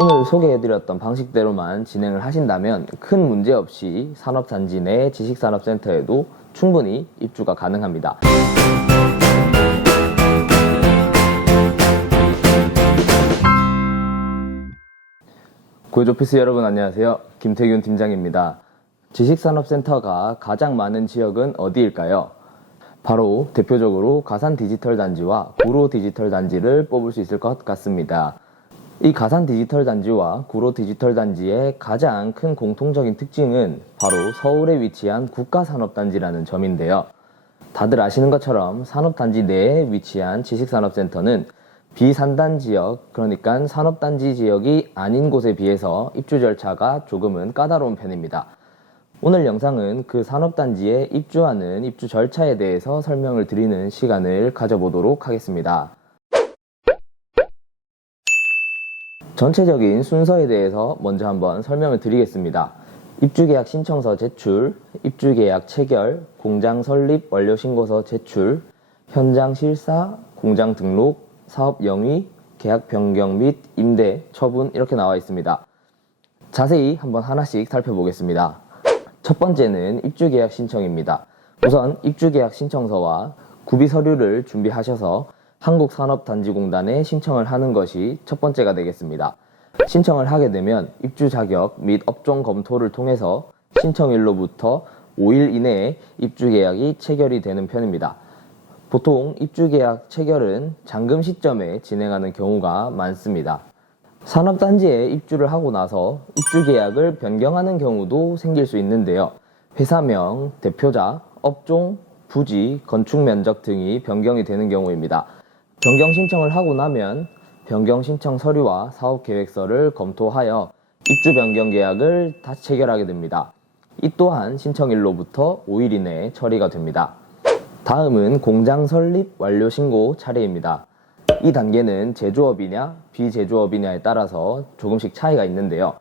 오늘 소개해드렸던 방식대로만 진행을 하신다면 큰 문제 없이 산업단지 내 지식산업센터에도 충분히 입주가 가능합니다. 구해조피스 여러분 안녕하세요. 김태균 팀장입니다. 지식산업센터가 가장 많은 지역은 어디일까요? 바로 대표적으로 가산 디지털 단지와 구로 디지털 단지를 뽑을 수 있을 것 같습니다. 이 가산 디지털 단지와 구로 디지털 단지의 가장 큰 공통적인 특징은 바로 서울에 위치한 국가산업단지라는 점인데요. 다들 아시는 것처럼 산업단지 내에 위치한 지식산업센터는 비산단 지역, 그러니까 산업단지 지역이 아닌 곳에 비해서 입주 절차가 조금은 까다로운 편입니다. 오늘 영상은 그 산업단지에 입주하는 입주 절차에 대해서 설명을 드리는 시간을 가져보도록 하겠습니다. 전체적인 순서에 대해서 먼저 한번 설명을 드리겠습니다. 입주계약 신청서 제출, 입주계약 체결, 공장 설립 완료 신고서 제출, 현장 실사, 공장 등록, 사업 영위, 계약 변경 및 임대, 처분 이렇게 나와 있습니다. 자세히 한번 하나씩 살펴보겠습니다. 첫 번째는 입주계약 신청입니다. 우선 입주계약 신청서와 구비 서류를 준비하셔서 한국산업단지공단에 신청을 하는 것이 첫 번째가 되겠습니다. 신청을 하게 되면 입주 자격 및 업종 검토를 통해서 신청일로부터 5일 이내에 입주 계약이 체결이 되는 편입니다. 보통 입주 계약 체결은 잔금 시점에 진행하는 경우가 많습니다. 산업단지에 입주를 하고 나서 입주 계약을 변경하는 경우도 생길 수 있는데요. 회사명, 대표자, 업종, 부지, 건축 면적 등이 변경이 되는 경우입니다. 변경 신청을 하고 나면 변경 신청 서류와 사업 계획서를 검토하여 입주 변경 계약을 다시 체결하게 됩니다. 이 또한 신청일로부터 5일 이내에 처리가 됩니다. 다음은 공장 설립 완료 신고 차례입니다. 이 단계는 제조업이냐 비제조업이냐에 따라서 조금씩 차이가 있는데요.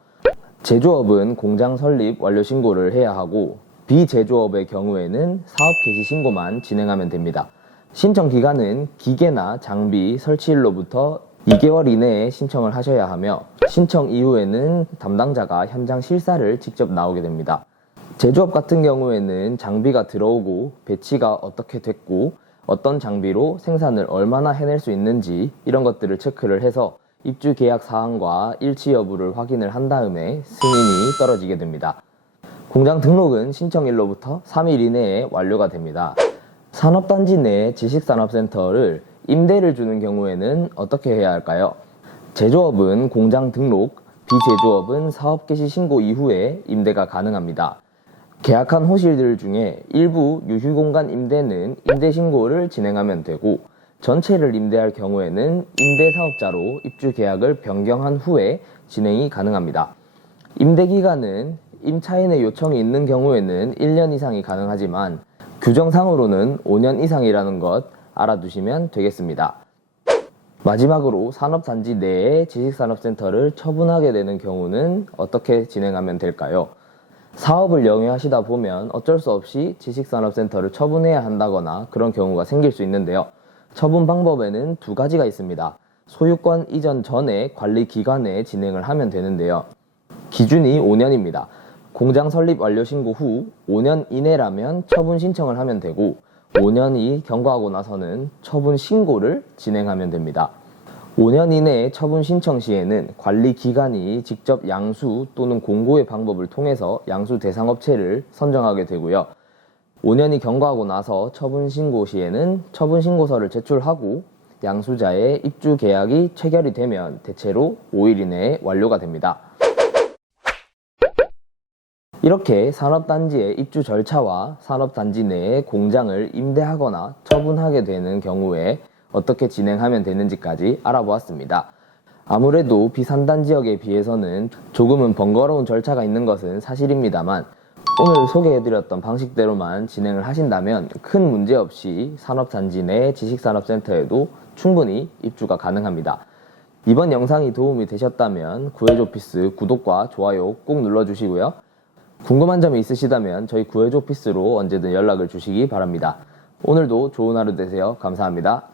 제조업은 공장 설립 완료 신고를 해야 하고 비제조업의 경우에는 사업 개시 신고만 진행하면 됩니다. 신청 기간은 기계나 장비 설치일로부터 2개월 이내에 신청을 하셔야 하며 신청 이후에는 담당자가 현장 실사를 직접 나오게 됩니다. 제조업 같은 경우에는 장비가 들어오고 배치가 어떻게 됐고 어떤 장비로 생산을 얼마나 해낼 수 있는지 이런 것들을 체크를 해서 입주 계약 사항과 일치 여부를 확인을 한 다음에 승인이 떨어지게 됩니다. 공장 등록은 신청일로부터 3일 이내에 완료가 됩니다. 산업단지 내 지식산업센터를 임대를 주는 경우에는 어떻게 해야 할까요? 제조업은 공장 등록, 비제조업은 사업 개시 신고 이후에 임대가 가능합니다. 계약한 호실들 중에 일부 유휴공간 임대는 임대 신고를 진행하면 되고 전체를 임대할 경우에는 임대 사업자로 입주 계약을 변경한 후에 진행이 가능합니다. 임대 기간은 임차인의 요청이 있는 경우에는 1년 이상이 가능하지만 규정상으로는 5년 이상이라는 것 알아두시면 되겠습니다. 마지막으로 산업단지 내에 지식산업센터를 처분하게 되는 경우는 어떻게 진행하면 될까요? 사업을 영위하시다 보면 어쩔 수 없이 지식산업센터를 처분해야 한다거나 그런 경우가 생길 수 있는데요. 처분 방법에는 두 가지가 있습니다. 소유권 이전 전에 관리 기간에 진행을 하면 되는데요. 기준이 5년입니다. 공장 설립 완료 신고 후 5년 이내라면 처분 신청을 하면 되고 5년이 경과하고 나서는 처분 신고를 진행하면 됩니다. 5년 이내에 처분 신청 시에는 관리 기관이 직접 양수 또는 공고의 방법을 통해서 양수 대상 업체를 선정하게 되고요. 5년이 경과하고 나서 처분 신고 시에는 처분 신고서를 제출하고 양수자의 입주 계약이 체결이 되면 대체로 5일 이내에 완료가 됩니다. 이렇게 산업단지의 입주 절차와 산업단지 내에 공장을 임대하거나 처분하게 되는 경우에 어떻게 진행하면 되는지까지 알아보았습니다. 아무래도 비산단 지역에 비해서는 조금은 번거로운 절차가 있는 것은 사실입니다만 오늘 소개해드렸던 방식대로만 진행을 하신다면 큰 문제 없이 산업단지 내 지식산업센터에도 충분히 입주가 가능합니다. 이번 영상이 도움이 되셨다면 구해조피스 구독과 좋아요 꼭 눌러주시고요. 궁금한 점이 있으시다면 저희 구해조 피스로 언제든 연락을 주시기 바랍니다. 오늘도 좋은 하루 되세요. 감사합니다.